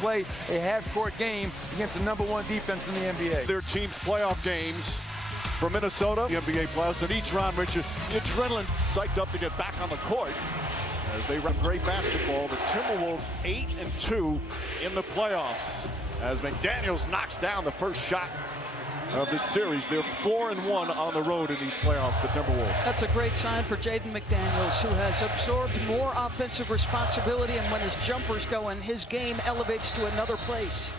play a half-court game against the #1 defense in the NBA. Their team's playoff games for Minnesota, the NBA playoffs, and each round, Richard, the adrenaline psyched up to get back on the court as they run great basketball. The Timberwolves 8-2 in the playoffs as McDaniels knocks down the first shot of this series. They're 4-1 on the road in these playoffs, the Timberwolves. That's a great sign for Jaden McDaniels, who has absorbed more offensive responsibility, and when his jumpers go in, his game elevates to another place.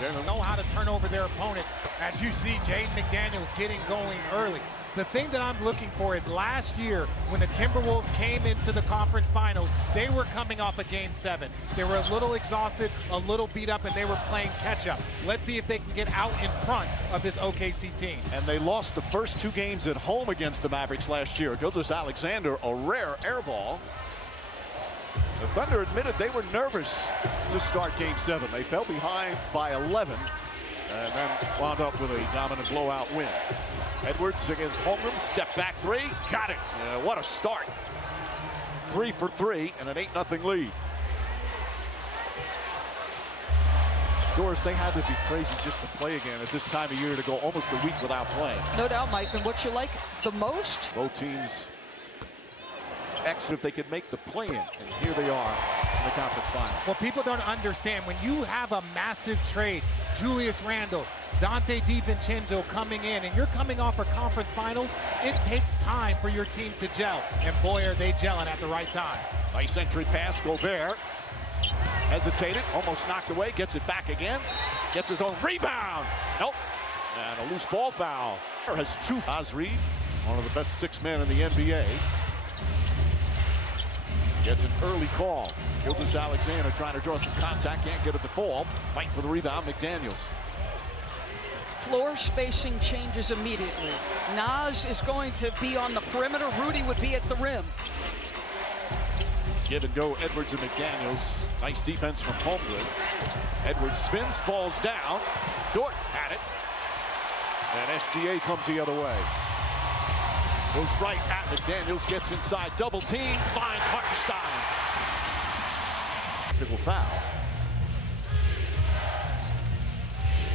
They know how to turn over their opponent. As you see, Jaden McDaniels getting going early. The thing that I'm looking for is last year when the Timberwolves came into the conference finals, they were coming off a game 7. They were a little exhausted, a little beat up, and they were playing catch up. Let's see if they can get out in front of this OKC team. And they lost the first 2 games at home against the Mavericks last year. Gilgeous-Alexander, a rare air ball. The Thunder admitted they were nervous to start game 7. They fell behind by 11 and then wound up with a dominant blowout win. Edwards against Holmgren, step back 3, got it. What a start. 3 for 3 and an 8-0 lead. Doris, they had to be crazy just to play again at this time of year, to go almost a week without playing. No doubt, Mike. And what you like the most? Both teams exit if they could make the play-in, and here they are in the conference final. Well, people don't understand, when you have a massive trade, Julius Randle, Dante DiVincenzo coming in, and you're coming off a conference finals, it takes time for your team to gel. And boy, are they gelling at the right time. Nice entry pass, Gobert. Hesitated, almost knocked away, gets it back again. Gets his own rebound. Nope. And a loose ball foul. Has 2. Naz Reid, one of the best 6 men in the NBA. Gets an early call. Gilgeous-Alexander trying to draw some contact, can't get it to fall. Fight for the rebound, McDaniels. Floor spacing changes immediately. Naz is going to be on the perimeter. Rudy would be at the rim. Give and go, Edwards and McDaniels. Nice defense from Holmgren. Edwards spins, falls down. Dort had it. And SGA comes the other way. Goes right at McDaniels, gets inside, double team, finds Hartenstein. It will foul.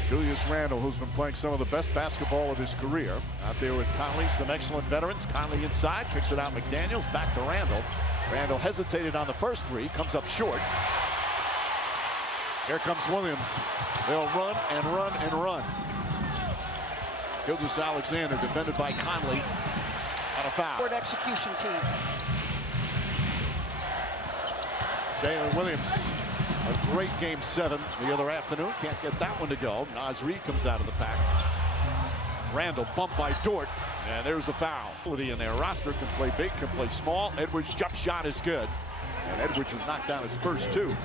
Julius Randle, who's been playing some of the best basketball of his career, out there with Conley, some excellent veterans. Conley inside, kicks it out McDaniels, back to Randle. Randle hesitated on the first 3, comes up short. Here comes Williams. They'll run and run and run. Gilgeous-Alexander defended by Conley. On a foul. Forward execution team. Jalen Williams, a great game 7 the other afternoon. Can't get that one to go. Naz Reid comes out of the pack. Randle bumped by Dort, and there's the foul. In their roster can play big, can play small. Edwards' jump shot is good, and Edwards has knocked down his first 2.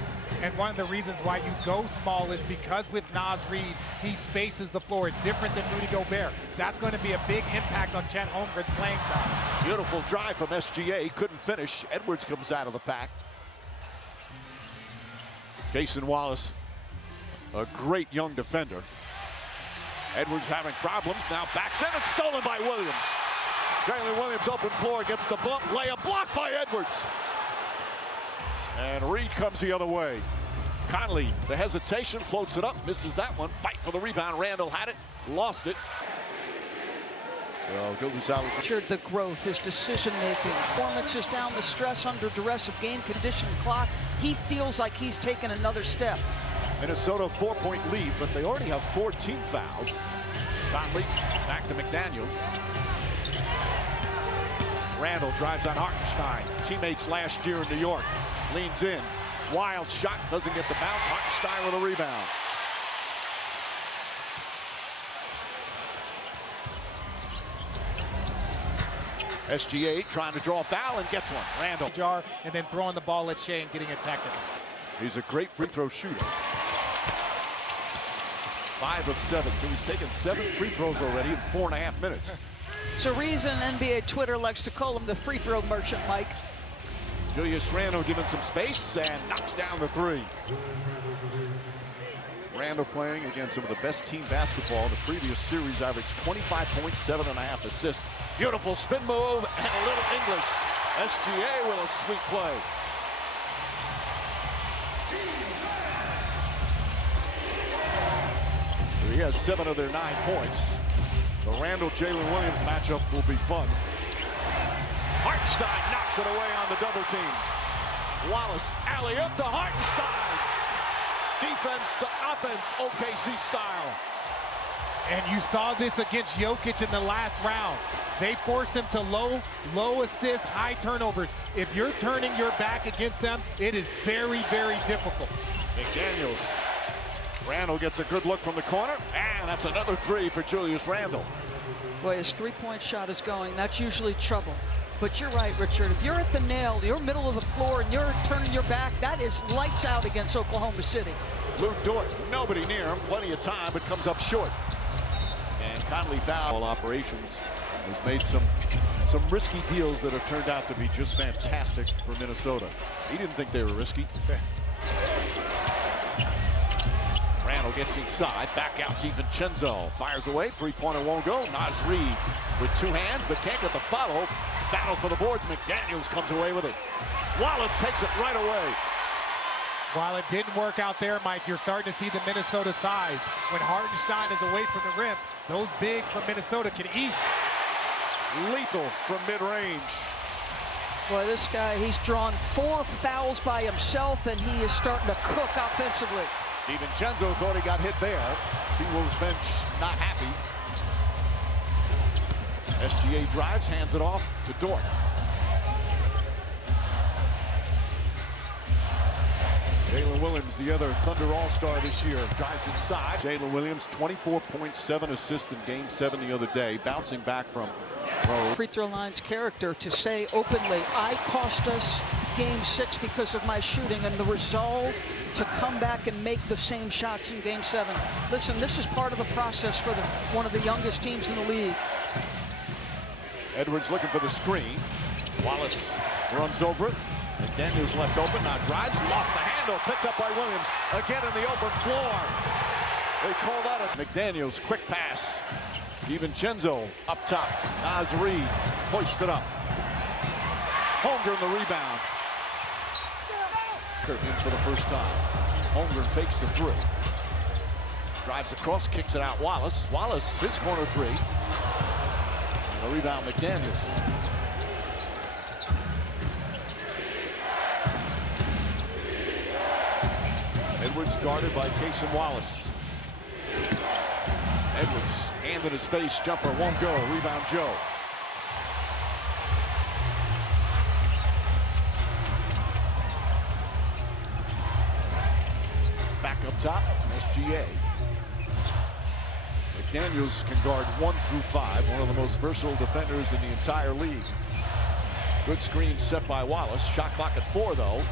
And one of the reasons why you go small is because with Naz Reid, he spaces the floor. It's different than Rudy Gobert. That's going to be a big impact on Chet Holmgren's playing time. Beautiful drive from SGA, couldn't finish. Edwards comes out of the pack. Jason Wallace, a great young defender. Edwards having problems, now backs in, and stolen by Williams. Jalen Williams, open floor, gets the bump, layup blocked by Edwards. And Reid comes the other way. Conley, the hesitation, floats it up, misses that one. Fight for the rebound. Randle had it, lost it. So Gilgeous-Alexander. The growth, his decision-making, performances down, the stress under duress of game-conditioned clock. He feels like he's taken another step. Minnesota 4-point lead, but they already have 4 team fouls. Conley back to McDaniels. Randle drives on Hartenstein. Teammates last year in New York. Leans in. Wild shot. Doesn't get the bounce. Hartenstein with a rebound. SGA trying to draw a foul and gets one. Randle. Jar and then throwing the ball at Shea and getting it technical. He's a great free throw shooter. 5 of 7. So he's taken 7 free throws already in 4.5 minutes. It's a reason NBA Twitter likes to call him the free throw merchant, Mike. Julius Randle given some space and knocks down the 3. Randle playing against some of the best team basketball in the previous series, averaged 25 points, 7.5 assists. Beautiful spin move and a little English. SGA with a sweet play. has 7 of their 9 points. The Randall-Jalen Williams matchup will be fun. Hartenstein knocks it away on the double team. Wallace, alley-up to Hartenstein. Defense to offense, OKC style. And you saw this against Jokic in the last round. They force him to low assist, high turnovers. If you're turning your back against them, it is very, very difficult. McDaniels. Randall gets a good look from the corner, and that's another 3 for Julius Randle. Boy, his three-point shot is going. That's usually trouble. But you're right, Richard. If you're at the nail, you're middle of the floor, and you're turning your back, that is lights out against Oklahoma City. Luke Dort, nobody near him, plenty of time, but comes up short. And Conley foul operations has made some risky deals that have turned out to be just fantastic for Minnesota. He didn't think they were risky. Randall gets inside, back out DiVincenzo, fires away, three-pointer won't go. Naz Reid with 2 hands, but can't get the follow. Battle for the boards, McDaniels comes away with it. Wallace takes it right away. While it didn't work out there, Mike, you're starting to see the Minnesota size. When Hartenstein is away from the rim, those bigs from Minnesota can eat. Lethal from mid-range. Boy, this guy, he's drawn 4 fouls by himself, and he is starting to cook offensively. DiVincenzo thought he got hit there. T-Wolves bench not happy. SGA drives, hands it off to Dort. Jalen Williams, the other Thunder All-Star this year, drives inside. Jalen Williams, 24.7 assists in Game 7 the other day, bouncing back from Free throw line's character to say openly, I cost us Game 6 because of my shooting, and the resolve to come back and make the same shots in Game 7. Listen, this is part of the process for one of the youngest teams in the league. Edwards looking for the screen. Wallace runs over it. McDaniels left open, now drives, lost the handle, picked up by Williams. Again in the open floor. They call that a McDaniels quick pass. DiVincenzo up top. Naz Reid hoisted up. Holmgren the rebound. In for the first time. Holmgren fakes the 3. Drives across, kicks it out. Wallace, his corner 3. And the rebound, McDaniels. Edwards guarded by Cason Wallace. Edwards, hand in his face, jumper won't go. Rebound, Joe. Back up top, SGA. McDaniels can guard 1 through 5, one of the most versatile defenders in the entire league. Good screen set by Wallace. Shot clock at 4, though.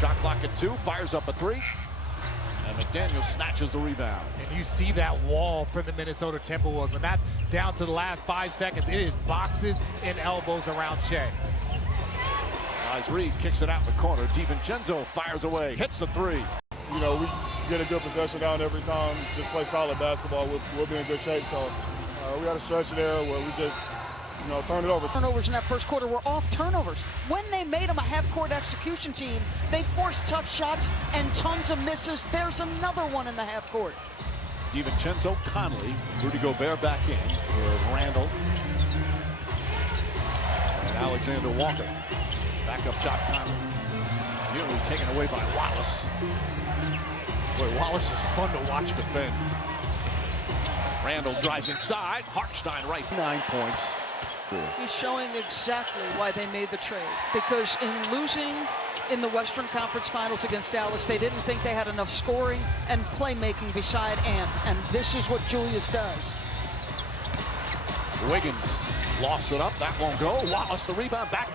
Shot clock at 2, fires up a 3. And McDaniels snatches the rebound. And you see that wall from the Minnesota Timberwolves. When that's down to the last 5 seconds, it is boxes and elbows around Shea. Naz Reid kicks it out in the corner. DiVincenzo fires away, hits the 3. You know, we get a good possession down every time, just play solid basketball, we'll be in good shape. So we got a stretch there where we just, you know, turn it over. Turnovers in that first quarter were off turnovers. When they made them a half-court execution team, they forced tough shots and tons of misses. There's another one in the half court. DiVincenzo, Conley, Rudy Gobert back in with Randall and Alexander Walker. Back up top, Conley. Nearly taken away by Wallace. Boy, Wallace is fun to watch defend. Randall drives inside. Hartenstein right. 9 points. He's showing exactly why they made the trade. Because in losing in the Western Conference Finals against Dallas, they didn't think they had enough scoring and playmaking beside Ant. And this is what Julius does. Wiggins lost it up. That won't go. Wallace the rebound back.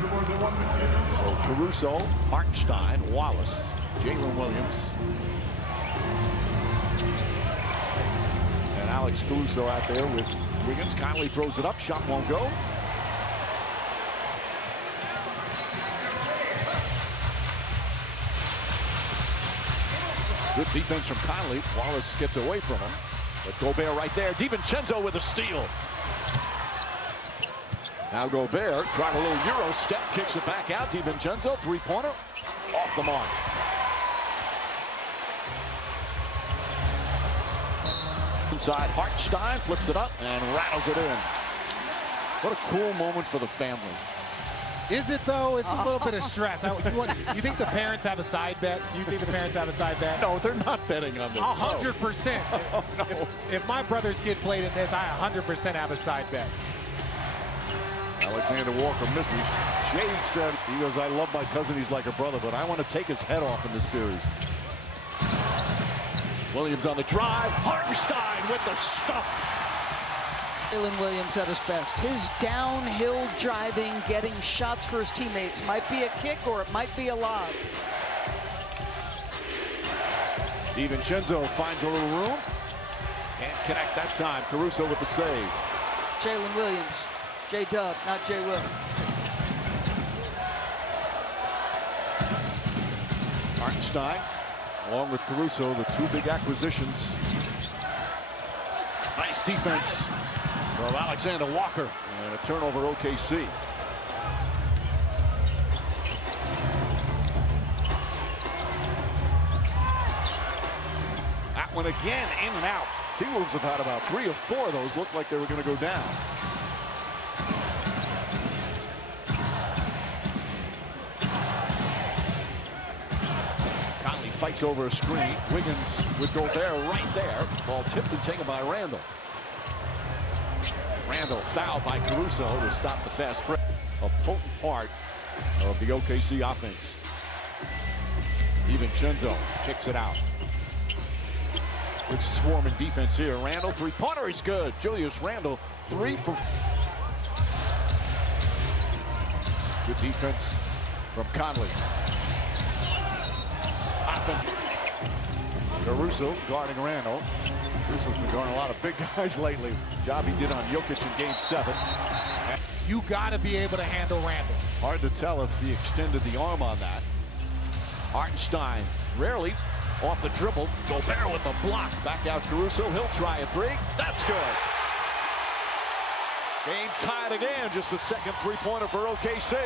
So Caruso, Hartenstein, Wallace, Jalen Williams, and Alex Caruso out there with Wiggins. Conley throws it up. Shot won't go. Good defense from Conley. Wallace gets away from him. But Gobert right there. DiVincenzo with a steal. Now Gobert trying a little Euro step, kicks it back out. DiVincenzo, 3-pointer, off the mark. Inside, Hartenstein flips it up and rattles it in. What a cool moment for the family. Is it though? It's a little bit of stress. You think the parents have a side bet? You think the parents have a side bet? No, they're not betting on this. 100%. Oh, no. If my brother's kid played in this, I 100% have a side bet. Alexander Walker misses. Shea said, he goes, I love my cousin, he's like a brother, but I want to take his head off in this series. Williams on the drive. Hartenstein with the stuff. Jalen Williams at his best. His downhill driving, getting shots for his teammates. Might be a kick or it might be a lob. DiVincenzo finds a little room. Can't connect that time. Caruso with the save. Jalen Williams. J-Dub, not J-Will. Hartenstein, along with Caruso, the two big acquisitions. Nice defense from Alexander Walker. And a turnover, OKC. That one again, in and out. Timberwolves have had about 3 or 4 of those. Looked like they were going to go down. Conley fights over a screen. Wiggins with Gobert right there. Ball tipped and taken by Randall. Randall fouled by Caruso to stop the fast break. A potent part of the OKC offense. DiVincenzo kicks it out. Good swarming defense here. Randall, three-pointer is good. Julius Randle, 3 for... Good defense from Conley. Offense. Caruso guarding Randall. Caruso's been guarding a lot of big guys lately. Job he did on Jokic in Game 7. You got to be able to handle Randall. Hard to tell if he extended the arm on that. Hartenstein rarely off the dribble. Gobert with the block. Back out Caruso. He'll try a 3. That's good. Game tied again. Just the second three-pointer for OKC.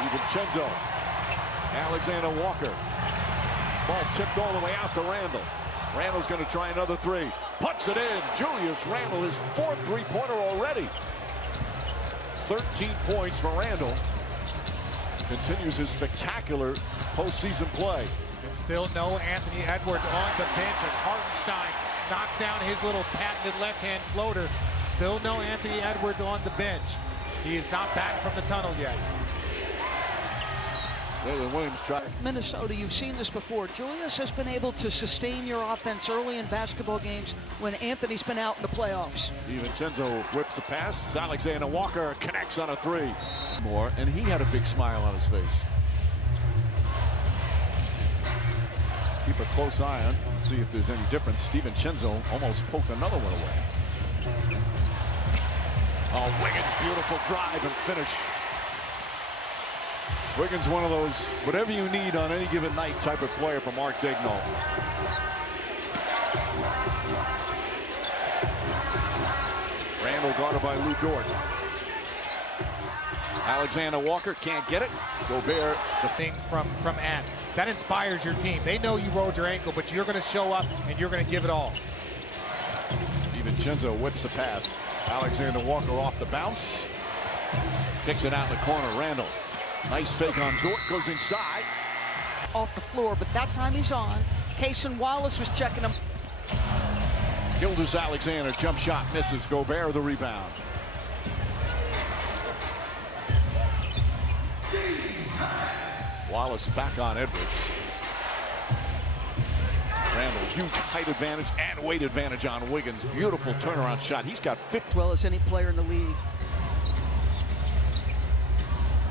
DiVincenzo. Alexander Walker. Ball tipped all the way out to Randall. Randall's going to try another 3. Puts it in. Julius Randle, his 4th three-pointer already. 13 points for Randall. Continues his spectacular postseason play. And still no Anthony Edwards on the bench as Hartenstein knocks down his little patented left-hand floater. Still no Anthony Edwards on the bench. He is not back from the tunnel yet. Jalen Williams tried. Minnesota, you've seen this before. Julius has been able to sustain your offense early in basketball games when Anthony's been out in the playoffs. DiVincenzo whips a pass. Alexander Walker connects on a 3. More, and he had a big smile on his face. Keep a close eye on, see if there's any difference. DiVincenzo almost poked another one away. Oh, Wiggins, beautiful drive and finish. Wiggins, one of those whatever you need on any given night type of player for Mark Daigneault. Randall guarded by Lou Dort. Alexander Walker can't get it. Gobert. The things from Ant. That inspires your team. They know you rolled your ankle, but you're going to show up and you're going to give it all. DiVincenzo whips the pass. Alexander Walker off the bounce. Kicks it out in the corner. Randall. Nice fake on Dort. Goes inside. Off the floor, but that time he's on. Cason Wallace was checking him. Gildas Alexander. Jump shot misses. Gobert the rebound. Wallace back on Edwards. Randall, huge height advantage and weight advantage on Wiggins. Beautiful turnaround shot. He's got 50. As well as any player in the league.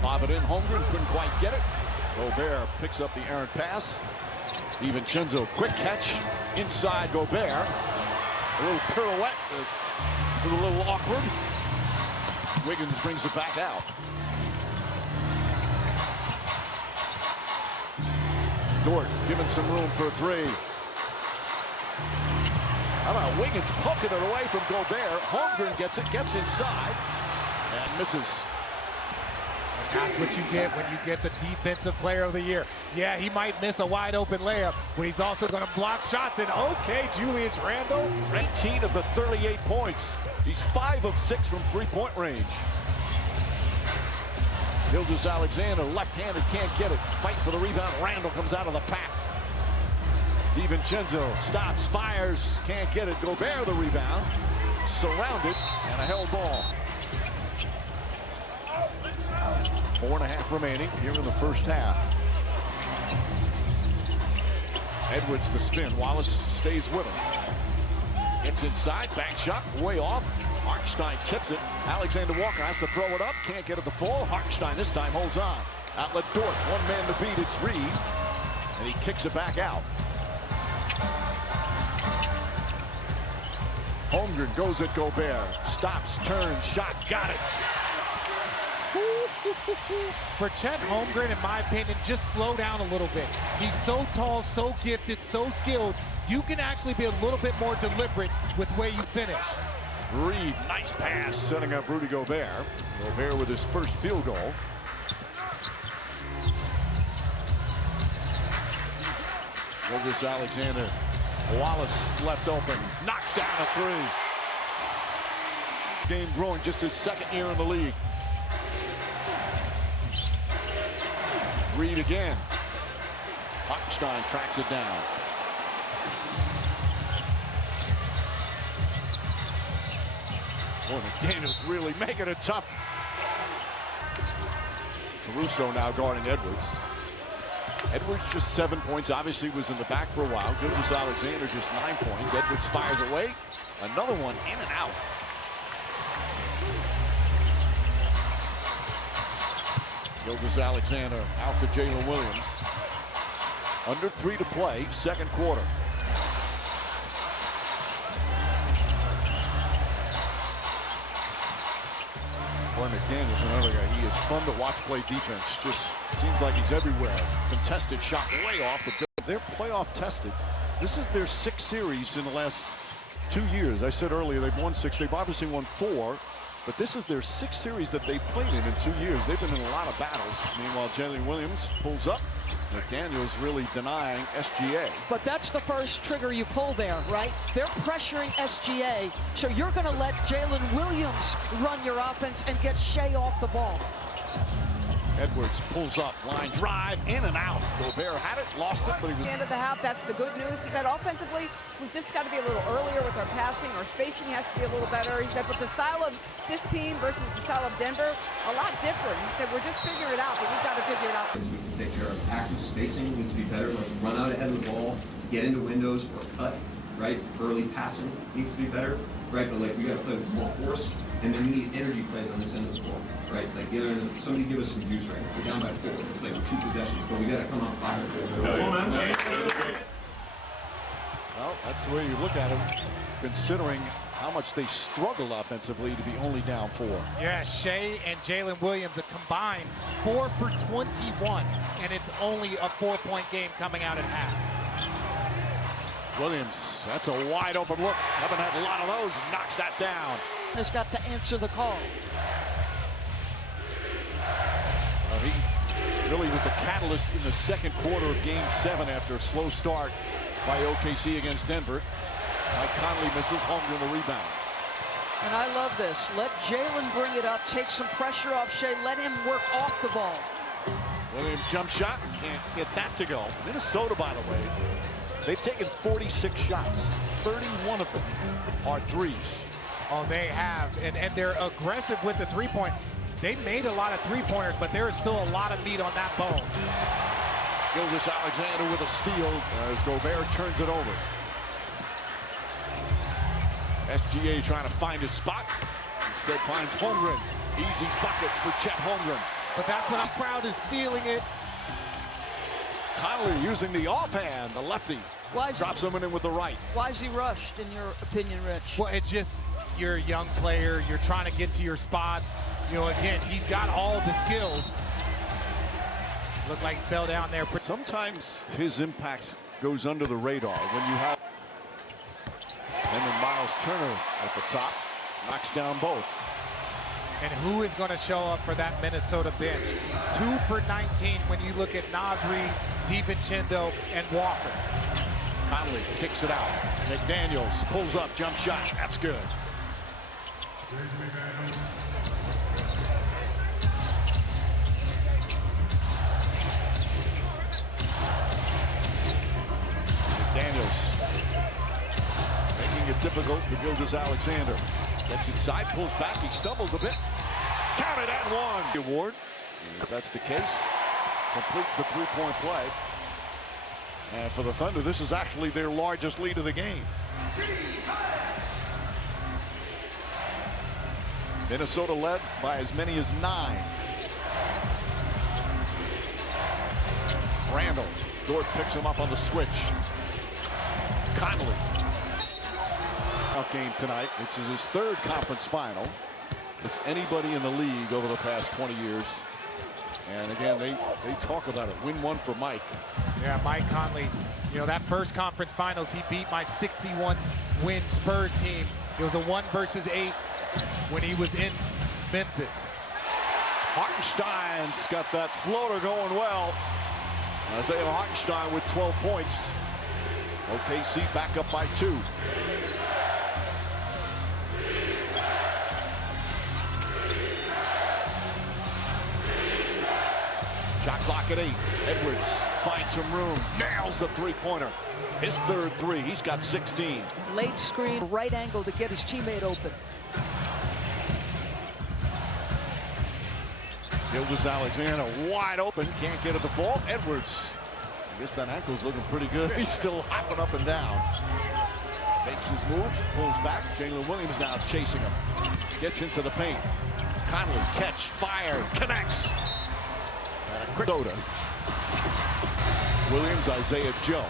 Lob it in. Holmgren couldn't quite get it. Gobert picks up the errant pass. DiVincenzo, quick catch inside Gobert. A little pirouette. It was a little awkward. Wiggins brings it back out. Dort giving some room for a 3. How about Wiggins poking it away from Gobert? Holmgren gets it, gets inside, and misses. That's what you get when you get the defensive player of the year. Yeah, he might miss a wide open layup, but he's also going to block shots. And okay, Julius Randle. 18 of the 38 points. He's 5 of 6 from three-point range. Gilgeous-Alexander, left-handed, can't get it. Fight for the rebound. Randle comes out of the pack. DiVincenzo stops, fires, can't get it. Gobert the rebound. Surrounded, and a held ball. 4.5 remaining here in the first half. Edwards the spin. Wallace stays with him. Gets inside, back shot, way off. Hartenstein tips it. Alexander Walker has to throw it up. Can't get it to fall. Hartenstein this time holds on. Outlet Dort. One man to beat. It's Reed. And he kicks it back out. Holmgren goes at Gobert. Stops, turns, shot, got it. For Chet Holmgren, in my opinion, just slow down a little bit. He's so tall, so gifted, so skilled. You can actually be a little bit more deliberate with where you finish. Reed, nice pass, setting up Rudy Gobert. Gobert with his first field goal. Gilgeous-Alexander. Wallace left open, knocks down a three. Game growing, just his second year in the league. Reed again. Hartenstein tracks it down. Boy, McDaniels really making it tough. Caruso now guarding Edwards. Edwards just 7 points, obviously was in the back for a while. Gilgeous-Alexander just 9 points. Edwards fires away. Another one in and out. Gilgeous-Alexander out to Jalen Williams. Under 3 to play, second quarter. Boy, McDaniels, another guy. He is fun to watch play defense. Just seems like he's everywhere. Contested shot way off. But they're playoff tested. This is their 6th series in the last 2 years. I said earlier they've won 6. They've obviously won 4. But this is their 6th series that they've played in 2 years. They've been in a lot of battles. Meanwhile, Jalen Williams pulls up. McDaniels really denying SGA. But that's the first trigger you pull there, right? They're pressuring SGA, so you're going to let Jalen Williams run your offense and get Shea off the ball. Edwards pulls up, line drive, in and out. Gobert had it, lost it, but he was... At the end of the half, that's the good news. He said offensively, we've just got to be a little earlier with our passing. Our spacing has to be a little better. He said, but the style of this team versus the style of Denver, a lot different. He said, we're just figuring it out, but we've got to figure it out. We can take care of active spacing needs to be better, like run out ahead of the ball, get into windows or cut, right? Early passing needs to be better, right? But like we got to play with more force, and then we need energy plays on this end of the floor, right? Like somebody give us some juice right now. We're down by 4. It's like 2 possessions, but we got to come out 5. Well, that's the way you look at it, considering how much they struggle offensively to be only down 4. Yeah, Shea and Jalen Williams a combined 4 for 21, and it's only a 4-point game coming out at half. Williams, that's a wide open look. Haven't had a lot of those. Knocks that down. Has got to answer the call. He really was the catalyst in the second quarter of Game 7 after a slow start by OKC against Denver. Mike Conley misses, Holmgren the rebound. And I love this. Let Jalen bring it up, take some pressure off Shea, let him work off the ball. Williams jump shot, can't get that to go. Minnesota, by the way, they've taken 46 shots. 31 of them are threes. Oh, they have, and they're aggressive with the three-point. They made a lot of three-pointers, but there is still a lot of meat on that bone. Gilgeous-Alexander with a steal as Gobert turns it over. SGA trying to find his spot. Instead finds Holmgren. Easy bucket for Chet Holmgren. But that's what I'm proud is feeling it. Conley using the offhand, the lefty. Drops him in with the right. Why is he rushed, in your opinion, Rich? Well, it just, you're a young player. You're trying to get to your spots. You know, again, he's got all the skills. Looked like he fell down there. Sometimes his impact goes under the radar when you have. And then Miles Turner at the top knocks down both. And who is going to show up for that Minnesota bench? 2 for 19 when you look at Nasri, DiVincenzo, and Walker. Conley kicks it out. McDaniels pulls up, jump shot. That's good. McDaniels making it difficult for Gilgeous-Alexander. Gets inside, pulls back, he stumbled a bit. Counted and one. Award. If that's the case, completes the three-point play. And for the Thunder, this is actually their largest lead of the game. Minnesota led by as many as 9. Randall. Dort picks him up on the switch. Conley. Game tonight, which is his 3rd conference final. It's anybody in the league over the past 20 years. And again, they talk about it. Win 1 for Mike. Yeah, Mike Conley. You know, that first conference finals, he beat my 61-win Spurs team. It was a 1 versus 8 when he was in Memphis. Hartenstein's got that floater going well. Isaiah Hartenstein with 12 points. OKC back up by 2. Shot clock at 8. Edwards finds some room. Nails the three-pointer. His 3rd 3. He's got 16. Late screen, right angle to get his teammate open. Gilgeous-Alexander wide open. Can't get it to fall. Edwards. I guess that ankle's looking pretty good. He's still hopping up and down. Makes his move. Pulls back. Jalen Williams now chasing him. Gets into the paint. Conley catch. Fire. Connects. Soda. Williams, Isaiah Joe,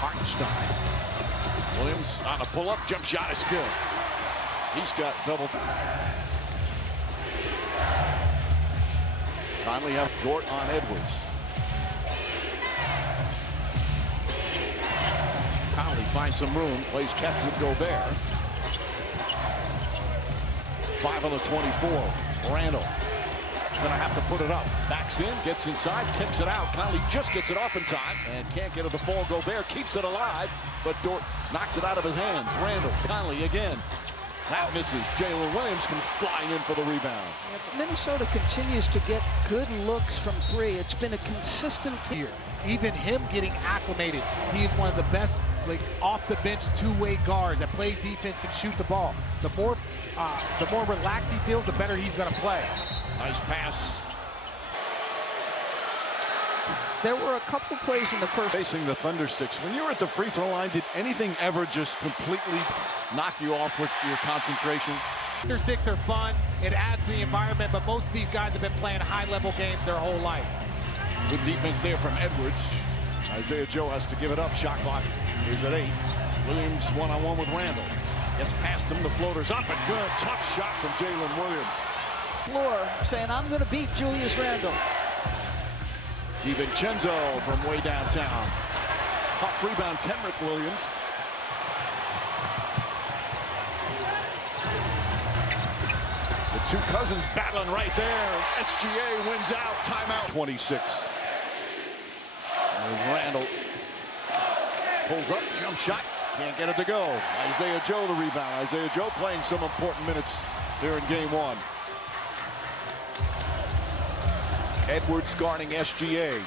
Hartenstein. Williams on a pull-up, jump shot is good. He's got double. Conley have Dort on Edwards. Conley finds some room, plays catch with Gobert. 5 on the 24. Randall. Gonna have to put it up. Backs in, gets inside, kicks it out. Conley just gets it off in time and can't get it to fall. Gobert keeps it alive, but Dort knocks it out of his hands. Randall, Conley again. That misses. Jalen Williams comes flying in for the rebound. Yeah, but Minnesota continues to get good looks from 3. It's been a consistent Here, even him getting acclimated, he is one of the best, like, off the bench 2-way guards that plays defense, can shoot the ball. The more relaxed he feels, the better he's going to play. Nice pass. There were a couple plays in the first. Facing the Thundersticks. When you were at the free throw line, did anything ever just completely knock you off with your concentration? Thundersticks are fun. It adds to the environment, but most of these guys have been playing high-level games their whole life. Good defense there from Edwards. Isaiah Joe has to give it up. Shot clock is at 8. Williams one-on-one with Randall. Gets past him. The floater's up and good. Tough shot from Jalen Williams. Floor saying, I'm going to beat Julius Randle. DiVincenzo from way downtown. Tough rebound, Kenrick Williams. The 2 cousins battling right there. SGA wins out. Timeout. 26. There's Randall. Pulls up, jump shot. Can't get it to go. Isaiah Joe the rebound. Isaiah Joe playing some important minutes there in game 1. Edwards guarding SGA.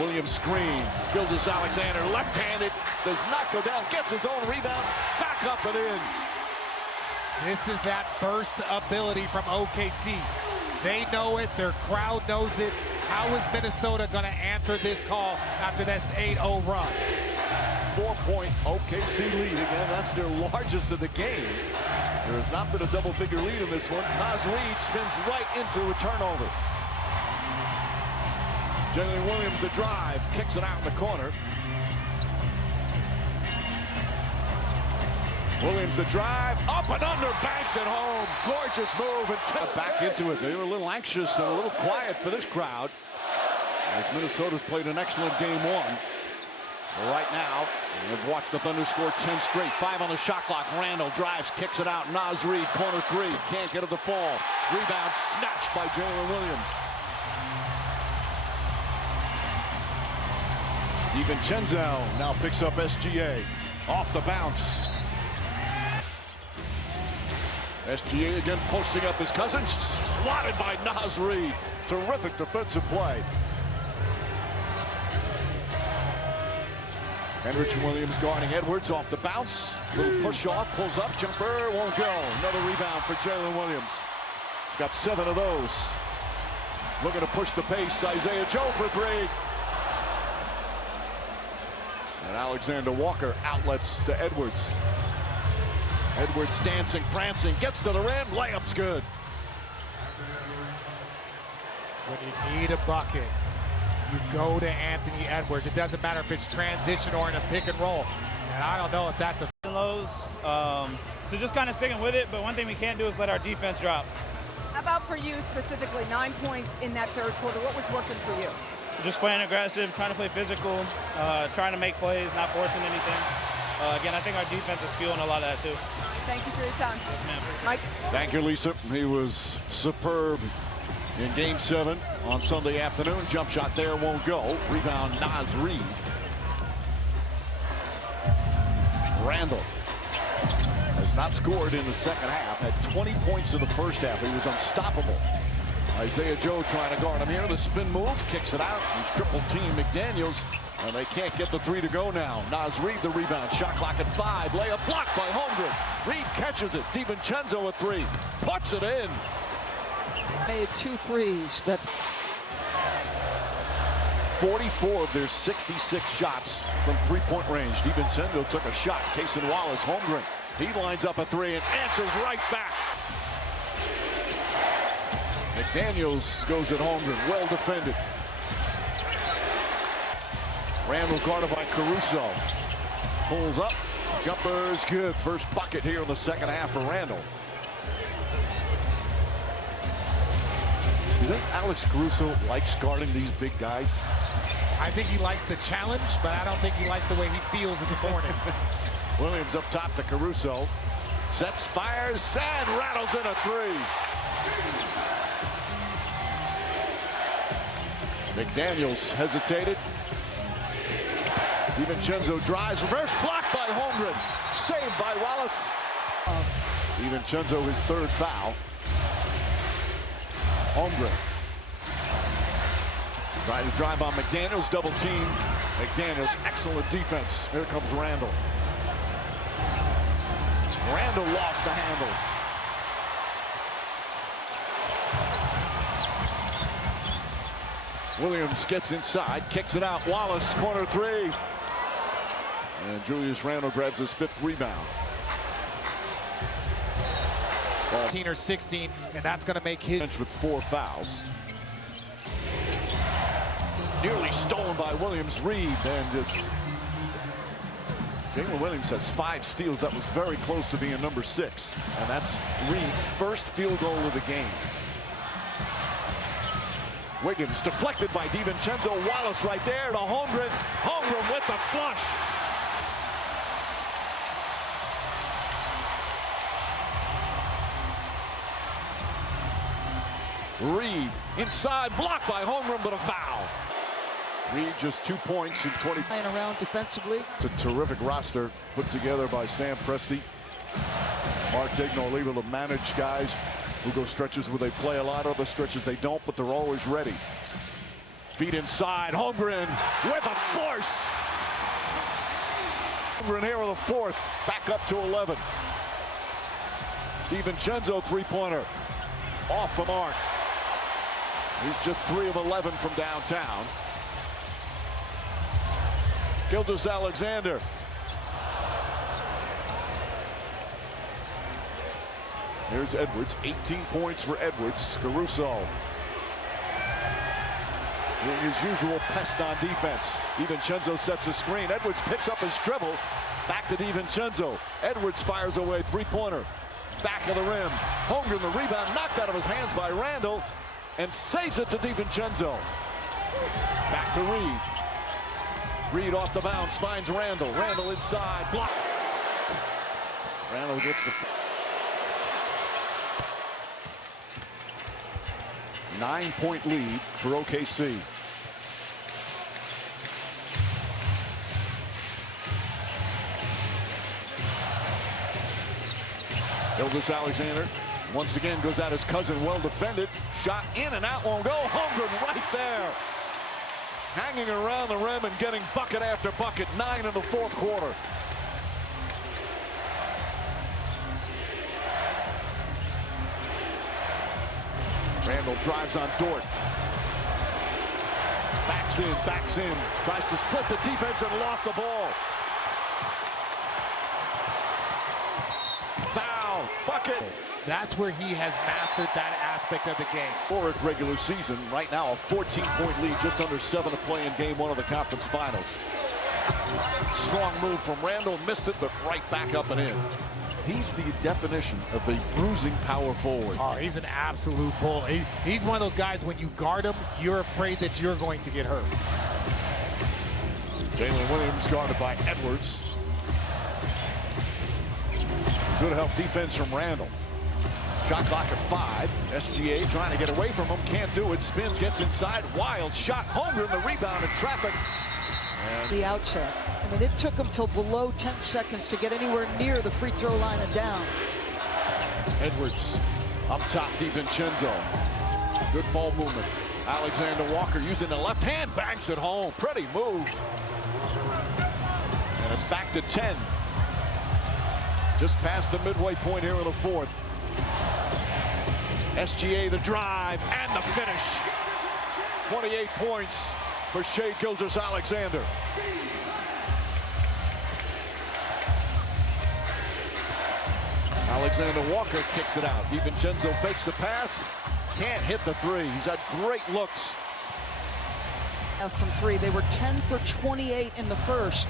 Williams screen. Gilgeous-Alexander left-handed. Does not go down. Gets his own rebound. Back up and in. This is that burst ability from OKC. They know it. Their crowd knows it. How is Minnesota going to answer this call after this 8-0 run? 4-point OKC lead. Again, that's their largest of the game. There has not been a double-figure lead in this one. Nasri spins right into a turnover. Jalen Williams the drive, kicks it out in the corner. Williams the drive, up and under, banks it home. Gorgeous move and back into it. They were a little anxious and a little quiet for this crowd, as Minnesota's played an excellent game 1. Right now, we've watched the Thunder score 10 straight. 5 on the shot clock. Randall drives, kicks it out. Naz Reid, corner 3. Can't get it to fall. Rebound snatched by Jalen Williams. DiVincenzo now picks up SGA. Off the bounce. SGA again posting up his cousin. Swatted by Naz Reid. Terrific defensive play. Henrich Williams guarding Edwards off the bounce. Little push off, pulls up, jumper, won't go. Another rebound for Jalen Williams. Got 7 of those. Looking to push the pace. Isaiah Joe for 3. And Alexander Walker outlets to Edwards. Edwards dancing, prancing, gets to the rim, layup's good. When you need a bucket, you go to Anthony Edwards. It doesn't matter if it's transition or in a pick and roll. And I don't know if that's a lows. So just kind of sticking with it. But one thing we can't do is let our defense drop. How about for you specifically, 9 points in that third quarter? What was working for you? Just playing aggressive, trying to play physical, trying to make plays, not forcing anything. Again, I think our defense is fueling a lot of that too. Thank you for your time. Yes, ma'am. Mike? Thank you, Lisa. He was superb in Game 7 on Sunday afternoon. Jump shot there won't go. Rebound, Naz Reid. Randall has not scored in the second half. Had 20 points in the first half. He was unstoppable. Isaiah Joe trying to guard him here. The spin move, kicks it out. He's triple team McDaniels, and they can't get the 3 to go now. Naz Reid the rebound. Shot clock at 5. Layup blocked by Holmgren. Reid catches it. DiVincenzo a 3. Puts it in. Made 2 threes that 44 of their 66 shots from three-point range. DiVincenzo took a shot. Cason Wallace, Holmgren. He lines up a 3 and answers right back. McDaniels goes at Holmgren. Well defended. Randall guarded by Caruso. Pulls up. Jumper's good. First bucket here in the second half for Randall. Do you think Alex Caruso likes guarding these big guys? I think he likes the challenge, but I don't think he likes the way he feels in the morning. Williams up top to Caruso. Sets, fires, and rattles in a 3. McDaniels hesitated. DiVincenzo drives, reverse block by Holmgren. Saved by Wallace. DiVincenzo his 3rd foul. Holmgren. Trying to drive on McDaniels, double team. McDaniels, excellent defense. Here comes Randall. Randall lost the handle. Williams gets inside, kicks it out. Wallace, corner 3. And Julius Randle grabs his 5th rebound. 15 or 16, and that's going to make his bench with 4 fouls. Nearly stolen by Williams. Reid, and just Jalen Williams has 5 steals. That was very close to being number 6, and that's Reid's first field goal of the game. Wiggins deflected by DiVincenzo. Wallace right there to Holmgren. Holmgren with the flush. Reid inside, blocked by Holmgren, but a foul. Reid just 2 points in 20. playing around defensively. It's a terrific roster put together by Sam Presti. Mark Daigneault able to manage guys who go stretches where they play a lot, other stretches they don't, but they're always ready. Feet inside, Holmgren with a force. Holmgren here with a 4th, back up to 11. DiVincenzo 3-pointer, off the mark. He's just 3 of 11 from downtown. Gilgeous-Alexander. Here's Edwards, 18 points for Edwards. Caruso doing his usual pest on defense. DiVincenzo sets a screen. Edwards picks up his dribble. Back to DiVincenzo. Edwards fires away, 3-pointer. Back of the rim. Holmgren the rebound, knocked out of his hands by Randall, and saves it to DiVincenzo. Back to Reid. Reed off the bounce, finds Randall. Randall inside, block. Randall gets the 9-point lead for OKC. Gilgeous-Alexander once again goes at his cousin, well defended. Shot in and out, won't go. Holmgren right there. Hanging around the rim and getting bucket after bucket. 9 in the fourth quarter. Randall drives on Dort. Backs in. Tries to split the defense and lost the ball. Foul, bucket. That's where he has mastered that aspect of the game. For regular season, right now a 14-point lead, just under 7 to play in game 1 of the conference finals. Strong move from Randall, missed it, but right back up and in. He's the definition of a bruising power forward. Oh, he's an absolute bull. He's one of those guys, when you guard him, you're afraid that you're going to get hurt. Jalen Williams guarded by Edwards. Good help defense from Randall. Shot clock at 5. SGA trying to get away from him. Can't do it. Spins, gets inside. Wild shot. Holmgren, the rebound in traffic. And The outset. I mean, it took him till below 10 seconds to get anywhere near the free throw line and down. Edwards up top, DiVincenzo. Good ball movement. Alexander Walker using the left hand. Banks it home. Pretty move. And it's back to 10. Just past the midway point here in the fourth. SGA the drive and the finish. 28 points for Shai Gilgeous-Alexander. Alexander Walker kicks it out. DiVincenzo fakes the pass. Can't hit the three. He's had great looks. From 3, they were 10 for 28 in the first.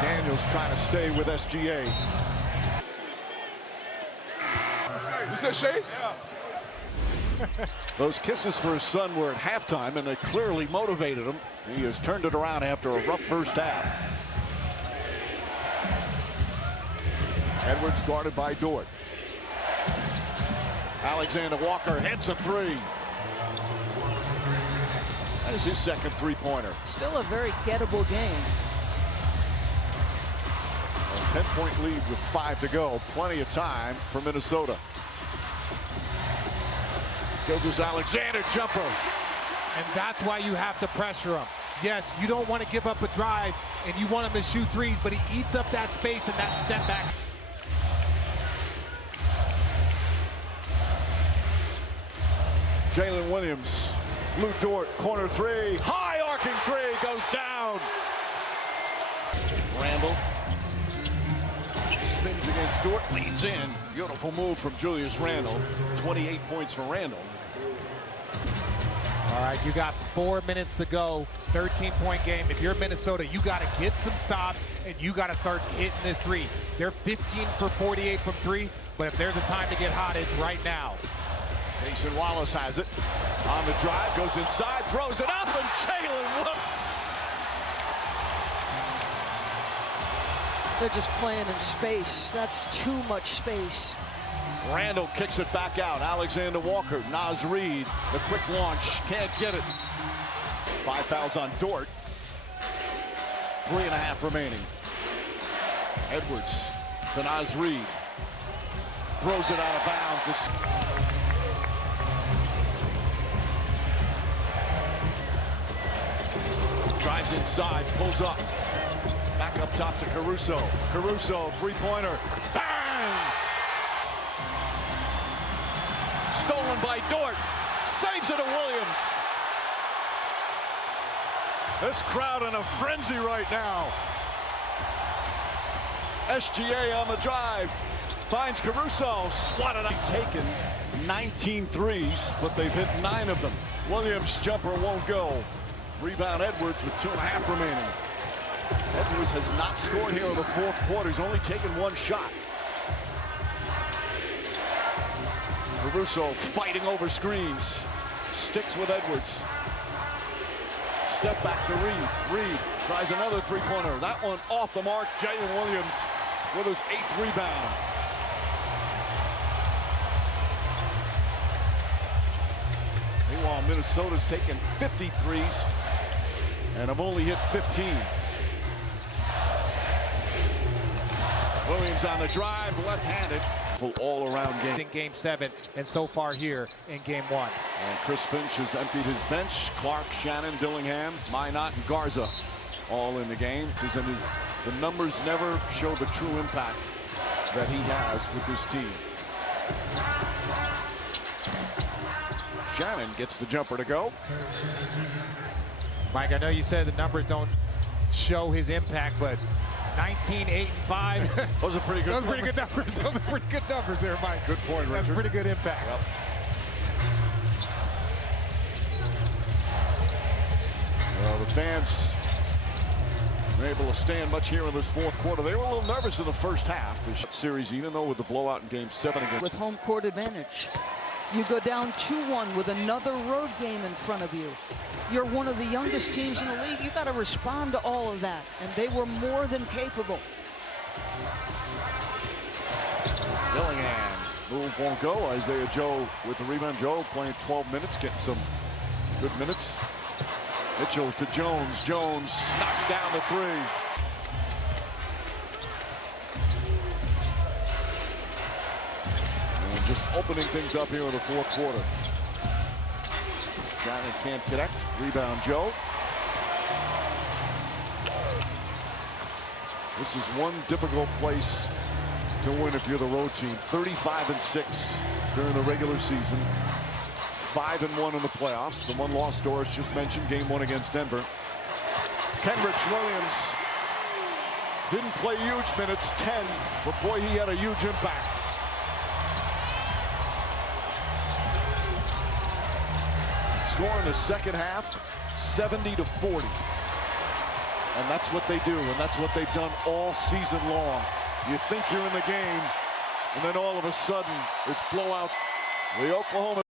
Daniels trying to stay with SGA. You said Shai? Those kisses for his son were at halftime, and they clearly motivated him. He has turned it around after a rough first half. Edwards guarded by Dort. Alexander Walker hits a three. That is his second three-pointer. Still a very gettable game. A 10-point lead with 5 to go. Plenty of time for Minnesota. Gilgeous-Alexander jumper. And that's why you have to pressure him. Yes, you don't want to give up a drive, and you want him to shoot threes, but he eats up that space and that step back. Jalen Williams, Lou Dort, corner three, high arcing three, goes down. Randall spins against Dort, leads in. Beautiful move from Julius Randle. 28 points for Randall. All right, you got 4 minutes to go, 13-point game. If you're Minnesota, you got to get some stops, and you got to start hitting this three. They're 15 for 48 from 3, but if there's a time to get hot, it's right now. Mason Wallace has it. On the drive, goes inside, throws it up, and Jalen Williams. They're just playing in space. That's too much space. Randall kicks it back out. Alexander Walker, Naz Reid, the quick launch, can't get it. 5 fouls on Dort. 3.5 remaining. Edwards to Naz Reid. Throws it out of bounds. Drives inside, pulls up. Back up top to Caruso. Caruso, three-pointer. Bang! Stolen by Dort. Saves it to Williams. This crowd in a frenzy right now. SGA on the drive. Finds Caruso. Swatted up. Taken 19 threes, but they've hit 9 of them. Williams' jumper won't go. Rebound Edwards with 2.5 remaining. Edwards has not scored here in the fourth quarter. He's only taken 1 shot. Caruso fighting over screens. Sticks with Edwards. Step back to Reed. Reed tries another three-pointer. That one off the mark. Jalen Williams with his 8th rebound. Meanwhile, Minnesota's taken 53s and have only hit 15. Williams on the drive, left-handed. All-around game. In Game 7 and so far here in Game 1. And Chris Finch has emptied his bench. Clark, Shannon, Dillingham, Minot, and Garza all in the game. And the numbers never show the true impact that he has with this team. Shannon gets the jumper to go. Mike, I know you said the numbers don't show his impact, but 19, 8, and 5. Those are pretty good. Those are pretty good numbers. Those are pretty good numbers there, Mike. Good point, Richard. That's pretty good impact. Yep. Well, the fans were able to stand much here in this fourth quarter. They were a little nervous in the first half. This series, even though with the blowout in Game 7 against with home court advantage. You go down 2-1 with another road game in front of you. You're one of the youngest teams in the league. You got to respond to all of that, and they were more than capable. Dillingham, move won't go. Isaiah Joe with the rebound. Joe playing 12 minutes, getting some good minutes. Mitchell to Jones. Jones knocks down the three. And just opening things up here in the fourth quarter. Shannon can't connect. Rebound, Joe. This is one difficult place to win if you're the road team. 35-6 during the regular season. 5-1 in the playoffs. The one loss Doris just mentioned, Game 1 against Denver. Kenrich Williams didn't play huge minutes, 10, but boy, he had a huge impact. Score in the second half, 70-40. And that's what they do, and that's what they've done all season long. You think you're in the game, and then all of a sudden, it's blowout. The Oklahoma